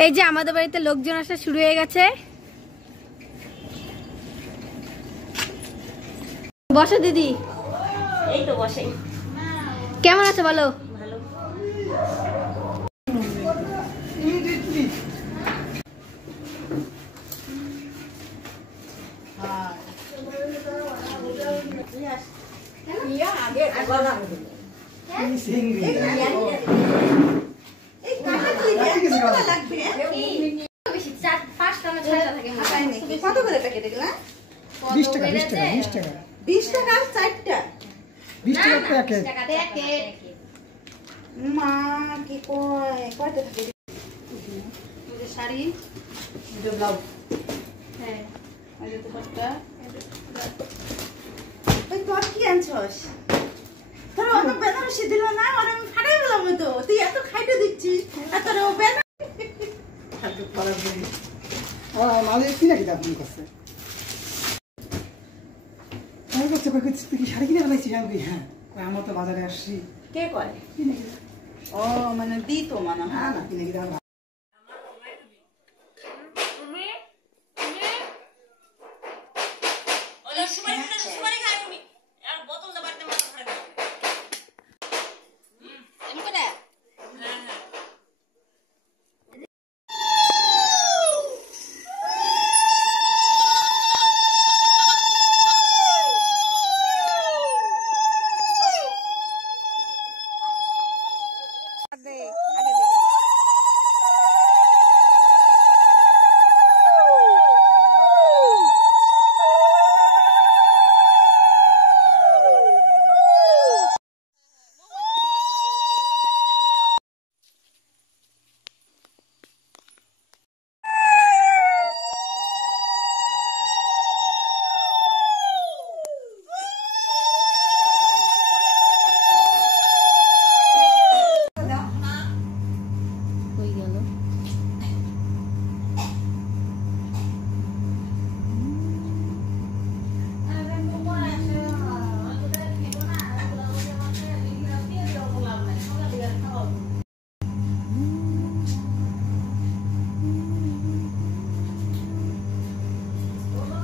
এই যে আমাদের বাড়িতে লোকজন আসা শুরু হয়ে গেছে। বসো দিদি। এই তো বসে। কেমন আছো বলো? ভালো। কত করে প্যাকেট এগুলা? 20 টাকা 20 টাকা 20 টাকা 20 টাকা চারটা। 20 টাকা প্যাকেট। মা কি কয় কয়টা থাকে? এই যে শাড়ি, এই যে ব্লাউজ। হ্যাঁ, এই যে দুপাট্টা। এই তোর কি আনছস? তোর অত বেনারসি দিল না, আর আমি ফাটাই দিলাম তো। তুই এত খাইতে দিচ্ছিস, আর তোর ও বেনারসি খাইতে পারা যাবে। মালিক কি নাকি দাম করছে? আমি বলছি তুই কি শাড়ি কিনে আনাইছিস? আমি হ্যাঁ, আমার তো বাজারে আসছি। কে কয়? কি নাকি? ও মানে দিত মানে না না কি নাকি দাম।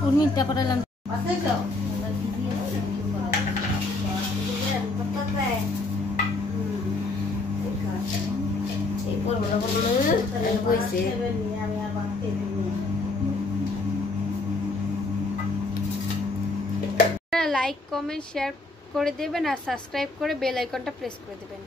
উর্মিটা পড়ালাম। লাইক কমেন্ট শেয়ার করে দেবেন আর সাবস্ক্রাইব করে বেল আইকনটা প্রেস করে দেবেন।